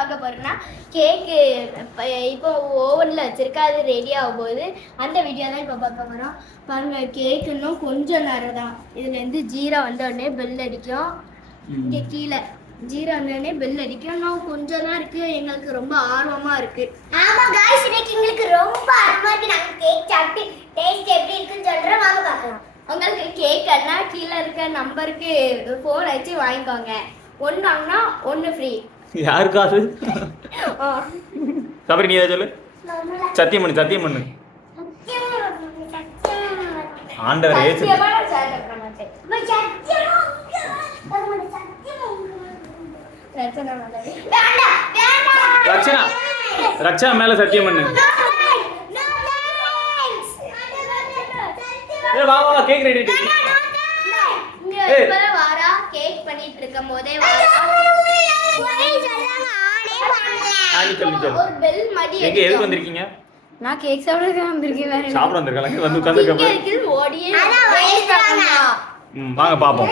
பார்க்க போறோம்னா கேக்கு இப்போ ஓவனில் வச்சிருக்கா, அது ரெடி ஆகும் போது அந்த வீடியோ தான் இப்போ பார்க்க போகிறோம். பாருங்க, கேக் இன்னும் கொஞ்சம் நேரம் தான். இதுலேருந்து ஜீரா வந்த உடனே பெல் அடிக்கும். இங்கே கீழே ஜீரா வந்தோடனே பெல் அடிக்கும். இன்னும் கொஞ்சம் தான் இருக்கு. எங்களுக்கு ரொம்ப ஆர்வமா இருக்கு. ஆமா गाइस, இன்னைக்கு எங்களுக்கு ரொம்ப ஆர்வமா இருக்கு. நாங்க கேக் சாப்பிட்டு டேஸ்ட் எப்படி இருக்குன்னு சொல்றோம், வாங்க பார்க்கலாம். உங்களுக்கு கேக்குன்னா கீழே இருக்க நம்பருக்கு ஃபோன் அடிச்சு வாங்கிக்கோங்க. ஒன்று வாங்கினா ஒன்று ஃப்ரீ. யாருக்காது சபரி நீ ஏதாவது சொல்லு. சத்தியம் பண்ணு, சத்தியம் பண்ணு. ஆண்டவர் ஏசு ரச்சனா, ரச்சனா மேல சத்தியம் பண்ணு. ஏ வா வா, கேக் ரெடி. வாரா கேக் பண்ணிட்டு இருக்கும் போதே ஒரு பெல் மடி. எங்க எதுக்கு வந்திருக்கீங்க? நான் கேக் சாப்பிட வந்திருக்கேன். வேற சாப்பிட வந்திருக்கேன். வந்து உட்கார்ந்துக்க. ஓடியே வாங்க பாப்போம்.